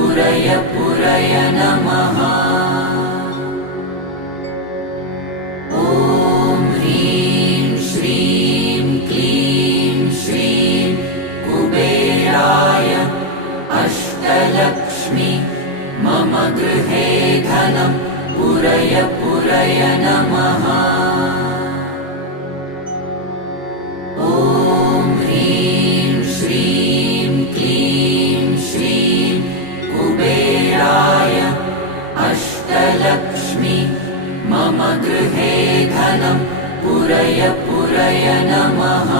पुरय पुरय नमः। ॐ ह्रीं श्रीं क्लीं श्रीं कुबेराय अष्टलक्ष्मी मम गृहे धनं पुरय पुरय नमः। ॐ ह्रीं श्रीं क्लीं श्रीं कुबेराय अष्टलक्ष्मी मम गृहे धनं पुरय पुरय नमः।